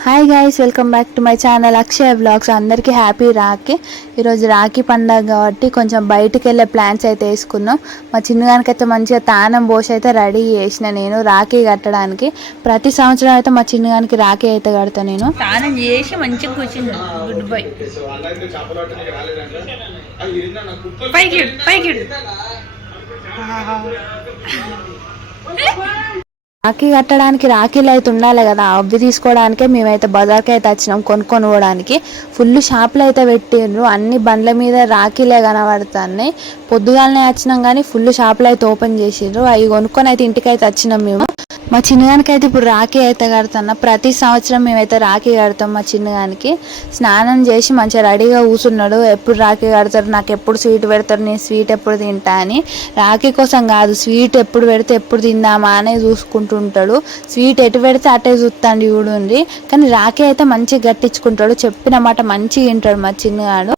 Hi guys, welcome back to my channel Akshaya vlogs. అందరికీ happy Rakhi. ఈరోజు రాఖీ పండుగ కాబట్టి కొంచెం బయటికి వెళ్ళే ప్లాన్స్ అయితే వేసుకున్నాం. మా చిన్నగానికైతే మంచిగా తానం పోసి అయితే రెడీ చేసిన నేను రాఖీ కట్టడానికి. ప్రతి సంవత్సరం అయితే మా చిన్నగానికి రాఖీ అయితే కడతా నేను. తానం చేసి మంచిగా కూర్చుంది. Good bye. పైకి పైకి రాఖీ కట్టడానికి రాఖీలు అయితే ఉండాలి కదా, అవి తీసుకోవడానికే మేమైతే బజార్కి అయితే వచ్చినాం కొనుక్కొని పోవడానికి. ఫుల్ షాపులు అయితే పెట్టిండ్రు, అన్ని బండ్ల మీద రాఖీలే కనబడుతున్నాయి. పొద్దుగాలనే వచ్చినాం కానీ ఫుల్ షాపులు అయితే ఓపెన్ చేసిండ్రు. అవి కొనుక్కొని అయితే ఇంటికి అయితే వచ్చినాం మేము. మా చిన్నగానికి ఇప్పుడు రాఖీ అయితే కడుతున్నా. ప్రతి సంవత్సరం మేమైతే రాఖీ కడతాం. మా చిన్నగానికి స్నానం చేసి మంచిగా రెడీగా కూర్చున్నాడు. ఎప్పుడు రాఖీ కడతారు, నాకు ఎప్పుడు స్వీట్ పెడతారు, నేను స్వీట్ ఎప్పుడు తింటా అని. రాఖీ కోసం కాదు, స్వీట్ ఎప్పుడు పెడితే ఎప్పుడు తిందామా అనే చూసుకుంటుంటాడు. స్వీట్ ఎటు పెడితే అటే చూస్తాడు చూడండి. కానీ రాఖీ అయితే మంచిగా గట్టించుకుంటాడు, చెప్పిన మాట మంచిగా వింటాడు మా చిన్నగాడు.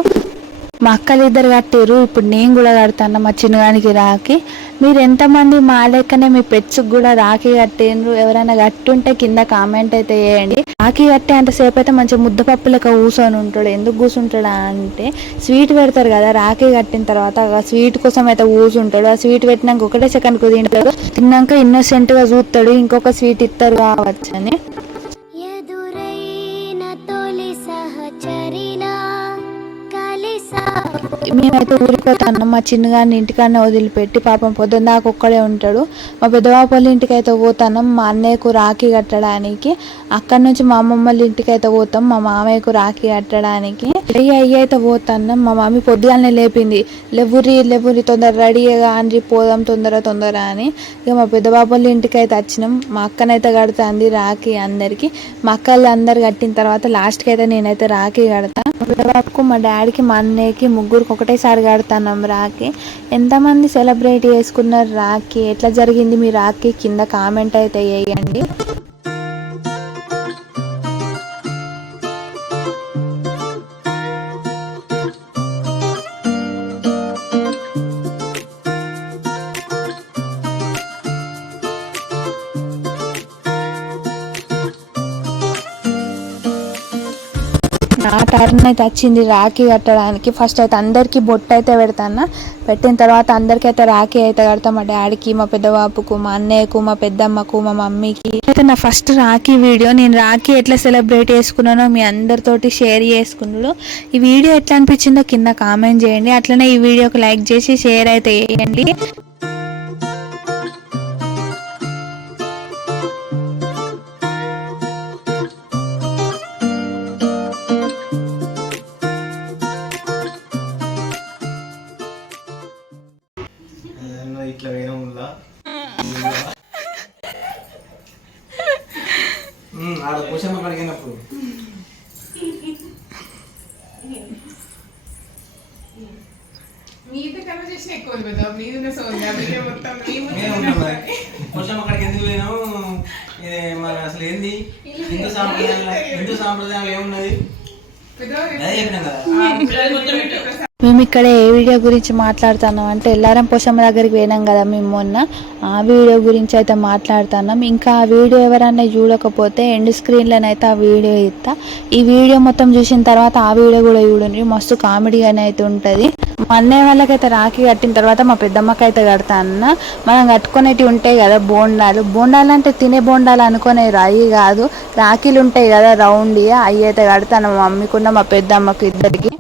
మా అక్కలు ఇద్దరు కట్టారు, ఇప్పుడు నేను కూడా కడతాను మా చిన్నగానికి రాఖీ. మీరు ఎంతమంది మా లెక్కనే మీ పెట్స్కి కూడా రాఖీ కట్టిండ్రు? ఎవరైనా కట్టుంటే కింద కామెంట్ అయితే చేయండి. రాఖీ కట్టే అంతసేపు అయితే మంచిగా ముద్దపప్పు లెక్క కూర్చొని ఉంటాడు. ఎందుకు కూర్చుంటాడు అంటే స్వీట్ పెడతారు కదా, రాఖీ కట్టిన తర్వాత ఆ స్వీట్ కోసం అయితే కూర్చుంటాడు. ఆ స్వీట్ పెట్టినాక ఒకటే సెకండ్కు తింటాడు. తిన్నాక ఇన్నోసెంట్గా చూస్తాడు, ఇంకొక స్వీట్ ఇస్తారు కావచ్చు అని. మేమైతే ఊరిపోతాను. మా చిన్నగాని ఇంటికాడనే వదిలిపెట్టి, పాపం పొద్దున్న దాకా ఒక్కడే ఉంటాడు. మా పెద్దబాబు వాళ్ళ ఇంటికి అయితే పోతాను మా అన్నయ్యకు రాఖీ కట్టడానికి. అక్కడి నుంచి మా అమ్మమ్మ వాళ్ళ ఇంటికి అయితే పోతాం మా మామయ్యకు రాఖీ కట్టడానికి. అయ్యి అయితే పోతాను. మా మమ్మీ పొద్దుగాలనే లేపింది, లేవురి తొందర రెడీగా అని, పోదాం తొందర అని. ఇక మా పెద్దబాబు వాళ్ళ ఇంటికి అయితే వచ్చినాం. మా అక్కనైతే కడుతుంది రాఖీ అందరికి. మా అక్కలు అందరు కట్టిన తర్వాత లాస్ట్కి అయితే నేనైతే రాఖీ కడతా. మా పెద్దబాబుకు, మా డాడీకి, మా అన్నయ్యకి ముగ్గురికి ఒకటేసారి కడతాం రాఖీ. ఎంతమంది సెలబ్రేట్ చేసుకున్నారు రాఖీ? ఎట్లా జరిగింది మీ రాఖీ? కింద కామెంట్ అయితే వేయండి. నా టర్న్ అయితే వచ్చింది రాఖీ కట్టడానికి. ఫస్ట్ అయితే అందరికీ బొట్టు అయితే పెడతాను. పెట్టిన తర్వాత అందరికీ అయితే రాఖీ అయితే కడతాం. మా డాడీకి, మా పెద్దబాబుకు, మా అన్నయ్యకు, మా పెద్దమ్మకు, మా మమ్మీకి. అయితే నా ఫస్ట్ రాఖీ వీడియో. నేను రాఖీ ఎట్లా సెలబ్రేట్ చేసుకున్నానో మీ అందరితోటి షేర్ చేసుకున్నాడు. ఈ వీడియో ఎట్లా అనిపించిందో కింద కామెంట్ చేయండి. అట్లనే ఈ వీడియోకి లైక్ చేసి షేర్ అయితే చేయండి. ఇట్లా వేయడంలా ఆడ పోషమ్మ కడిగినప్పుడు పోషమ్మ అక్కడికి ఎందుకు పోయినాము? మన అసలు ఏంది హిందూ సాంప్రదాయాలు ఏమున్నది అదే చెప్పినాం కదా. మేము ఇక్కడ ఏ వీడియో గురించి మాట్లాడుతున్నాం అంటే ఎల్లారం పోషమ్మ దగ్గరికి పోయినాం కదా మేము మొన్న, ఆ వీడియో గురించి అయితే మాట్లాడుతున్నాం. ఇంకా ఆ వీడియో ఎవరైనా చూడకపోతే ఎండ్ స్క్రీన్లోనైతే ఆ వీడియో ఇస్తా. ఈ వీడియో మొత్తం చూసిన తర్వాత ఆ వీడియో కూడా చూడండి, మస్తు కామెడీగానే అయితే ఉంటుంది. మా అన్నయ్య వాళ్ళకైతే రాఖీ కట్టిన తర్వాత మా పెద్దమ్మకి అయితే కడతా అన్న. మనం కట్టుకునేటివి ఉంటాయి కదా బోండాలు అంటే తినే బోండాలు అనుకునే అవి కాదు, రాఖీలు ఉంటాయి కదా రౌండ్, అవి అయితే కడతాను మా మమ్మీకున్న మా పెద్దమ్మకు ఇద్దరికి.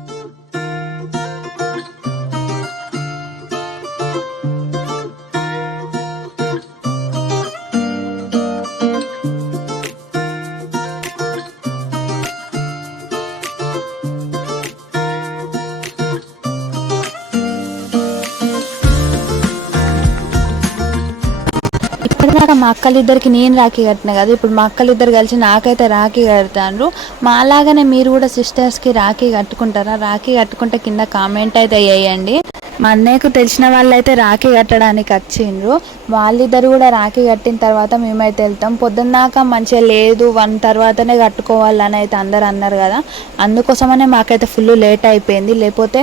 ఇప్పటిదాకా మా అక్కలిద్దరికి నేను రాఖీ కట్టిన కదా, ఇప్పుడు మా అక్కలిద్దరు కలిసి నాకైతే రాఖీ కడతాను. మా అలాగనే మీరు కూడా సిస్టర్స్కి రాఖీ కట్టుకుంటారా? రాఖీ కట్టుకుంటే కింద కామెంట్ అయితే వేయండి. మా అన్నయ్యకు తెలిసిన వాళ్ళు అయితే రాఖీ కట్టడానికి వచ్చిండ్రు. వాళ్ళిద్దరు కూడా రాఖీ కట్టిన తర్వాత మేమైతే వెళ్తాం. పొద్దున్నాక మంచిగా లేదు, 1 తర్వాతనే కట్టుకోవాలని అయితే అందరు అన్నారు కదా, అందుకోసమనే మాకైతే ఫుల్ లేట్ అయిపోయింది. లేకపోతే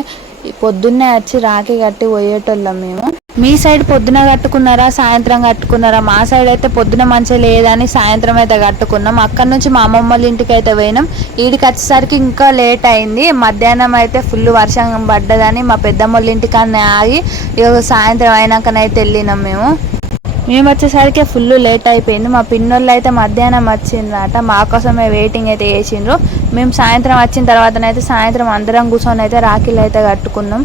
పొద్దున్నే వచ్చి రాఖీ కట్టి పోయేటోళ్ళం మేము. మీ సైడ్ పొద్దున కట్టుకున్నారా సాయంత్రం కట్టుకున్నారా? మా సైడ్ అయితే పొద్దున మంచిగా లేదని సాయంత్రం అయితే కట్టుకున్నాం. అక్కడ నుంచి మా అమ్మమ్మ వాళ్ళ ఇంటికి అయితే పోయినాం. ఈడికి వచ్చేసరికి ఇంకా లేట్ అయింది. మధ్యాహ్నం అయితే ఫుల్ వర్షం పడ్డదని మా పెద్దమ్మ వాళ్ళ ఇంటికాడనే ఆగి సాయంత్రం అయినాకనైతే వెళ్ళినాం. మేము వచ్చేసరికి ఫుల్ లేట్ అయిపోయింది. మా పిన్నోళ్ళు అయితే మధ్యాహ్నం వచ్చిండ్రట, మా కోసమే వెయిటింగ్ అయితే చేసిండ్రు. మేము సాయంత్రం వచ్చిన తర్వాతనైతే సాయంత్రం అందరం కూర్చొని అయితే రాఖీలు అయితే కట్టుకున్నాం.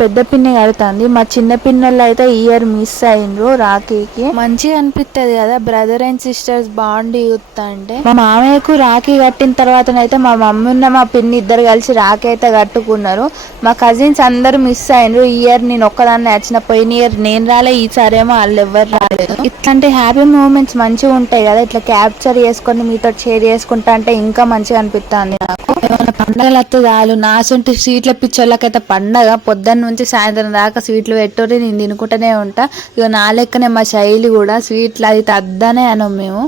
పెద్ద పిన్ని కడుతుంది. మా చిన్న పిన్నోళ్ళు అయితే ఇయర్ మిస్ అయిండ్రు రాఖీకి. మంచిగా అనిపిస్తుంది కదా brother and sisters bond youth అంటే. మా మామయ్యకు రాఖీ కట్టిన తర్వాతనైతే మా మమ్మీ ఉన్న మా పిన్ని ఇద్దరు కలిసి రాఖీ అయితే కట్టుకున్నారు. మా కజిన్స్ అందరూ మిస్ అయిండ్రు. ఈ ఇయర్ నేను ఒక్కదాన్ని వచ్చిన, పోయిన ఇయర్ నేను రాలే, ఈసారేమో వాళ్ళు ఎవ్వరు రాలేదు. ఇట్లాంటి హ్యాపీ మూమెంట్స్ మంచిగా ఉంటాయి కదా, ఇట్లా క్యాప్చర్ చేసుకొని మీతో షేర్ చేసుకుంటా అంటే ఇంకా మంచిగా అనిపిస్తుంది నాకు. ఏమైనా పండగలు వస్తే చాలు, నాసంటి స్వీట్ల పిచ్చోళ్ళకైతే పండగ. పొద్దున్న నుంచి సాయంత్రం దాకా స్వీట్లు పెట్టోరి నేను తినుకుంటూనే ఉంటా. ఇక నా లెక్కనే మా శైలి కూడా స్వీట్లు అది తద్దనే అనం మేము.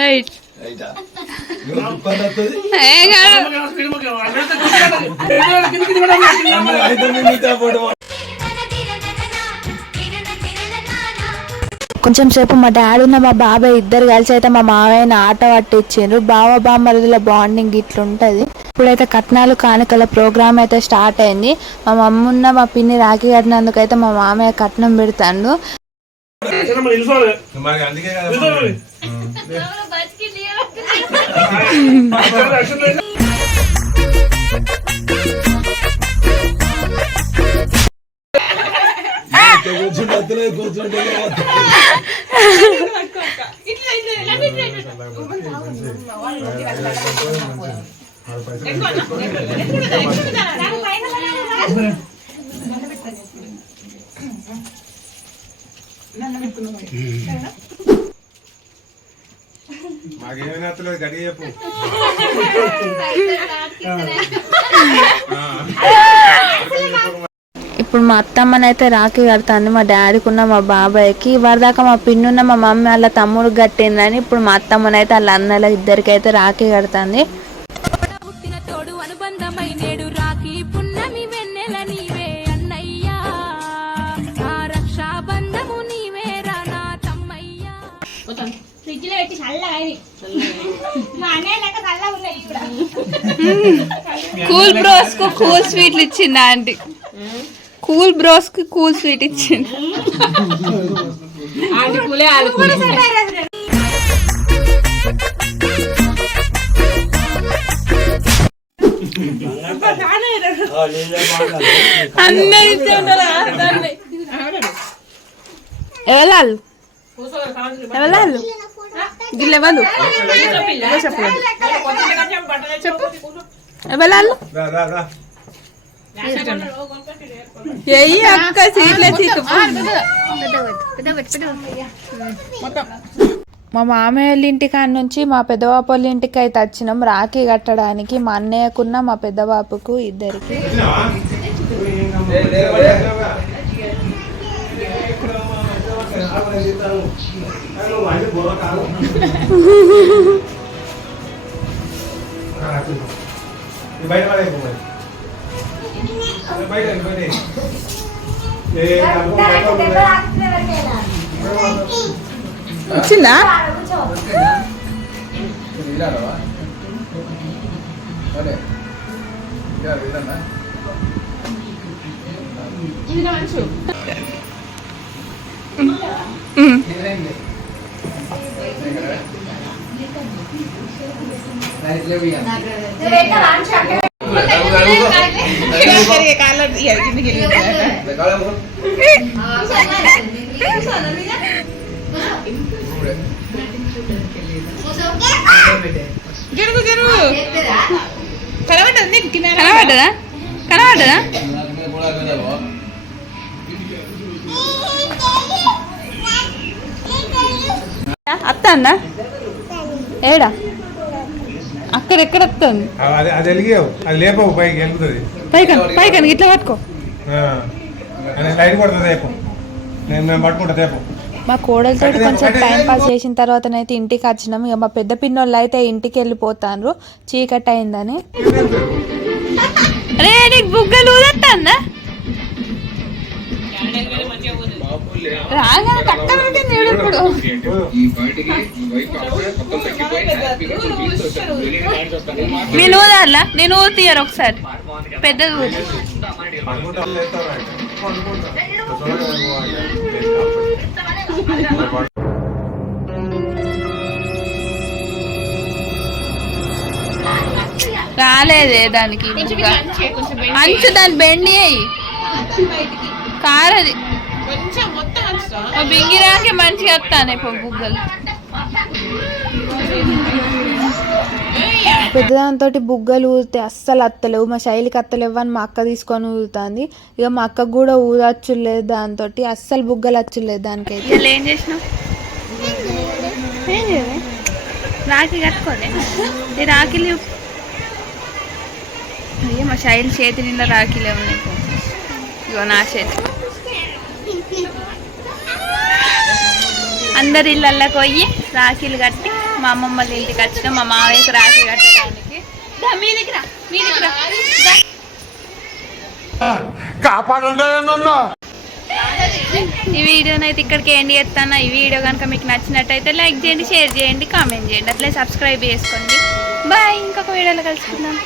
రైట్ కొంచెం సేపు మా డాడీ ఉన్న మా బాబాయ్ ఇద్దరు కలిసి అయితే మా మావయ్యని ఆట పట్టించారు. బావ బామ్మరుదుల బాండింగ్ ఇట్లుంటది. ఇప్పుడైతే కట్నాలు కానుకల ప్రోగ్రామ్ అయితే స్టార్ట్ అయింది. మా మమ్మ ఉన్న మా పిన్ని రాఖీ కట్టినందుకు అయితే మా మామయ్య కట్నం పెడతాడు. మాకేమైనా అత్తలేదు గడి చెప్పు. ఇప్పుడు మా అత్తమ్మనైతే రాఖీ కడుతుంది మా డాడీకి ఉన్న మా బాబాయ్కి. వరదాకా మా పిన్నున్న మా మమ్మీ వాళ్ళ తమ్ముడికి కట్టిందని ఇప్పుడు మా అత్తమ్మనైతే వాళ్ళ అన్నల ఇద్దరికైతే రాఖీ కడుతుంది. కూల్ బ్రోస్ కు కూల్ స్వీట్లు ఇచ్చింది ఆంటీ. కూల్ బ్రోస్ కు కూల్ స్వీట్ ఇచ్చింది. ఎవరు ఎవరు గిల్లెవరు ఎవరు అక్క సీట్లే మా మామయ్య వాళ్ళ ఇంటికాడ నుంచి మా పెద్దబాపు వాళ్ళ ఇంటికి అయితే వచ్చినాం రాఖీ కట్టడానికి. మా అన్నయ్యకున్న మా పెద్దబాపుకు ఇద్దరికి. వచ్చిందా జరుగు జరుగు కనబడ్డదా కనబడ్డదా అత్త అన్న ఏడా అక్కడెక్కడ వస్తుంది అది వెలిగావు అది లేపవు పైకి వెలుగుతుంది పైకని ఇట్లా పట్టుకో లైట్ పడుతుంది రేపు నేను పట్టుకుంటా రేపు మా కోడలతో కొంచెం టైం పాస్ చేసిన తర్వాతనైతే ఇంటికి వచ్చినాం. ఇక మా పెద్ద పిన్నోళ్ళు అయితే ఇంటికి వెళ్ళిపోతారు చీకటి అయిందని. అరే నీకు బుగ్గలు ఊదత్తా రాగానే కట్టలు ఇప్పుడు మీరు ఊదారులా నేను ఊదియారు ఒకసారి పెద్దది ఊది రాలేదే దానికి అంచు దాని బెండి అయ్యి కారది బింగిరాకే మంచిగా వస్తానే బుగ్గలు పెద్దదాంతో బుగ్గలు ఊదితే అస్సలు అత్తలేవు. మా శైలికి అత్తలేవు అని మా అక్క తీసుకొని ఊదుతుంది. ఇక మా అక్కకు కూడా ఊదచ్చులేదు దాంతో అస్సలు బుగ్గలు వచ్చులేదు దానికైతే. ఏం చేసినావు రాఖీ కట్టుకోలే ఈ రాఖీలు అయ్యో మా శైలి చేతి నిండా రాఖీలే ఉన్నాయి. ఇగో నా చేతి అందరి ఇళ్ళల్లోకి పోయి రాఖీలు కట్టి మా అమ్మమ్మ వాళ్ళ ఇంటికి వచ్చిన మా మావయ్యకి రాఖీ కట్టడానికి ఈ వీడియోనైతే ఇక్కడికి ఎండ్ చేస్తాను. ఈ వీడియో కనుక మీకు నచ్చినట్టయితే లైక్ చేయండి, షేర్ చేయండి, కామెంట్ చేయండి, అట్లే సబ్స్క్రైబ్ చేసుకోండి. బాయ్, ఇంకొక వీడియోలో కలుసుకుందాం.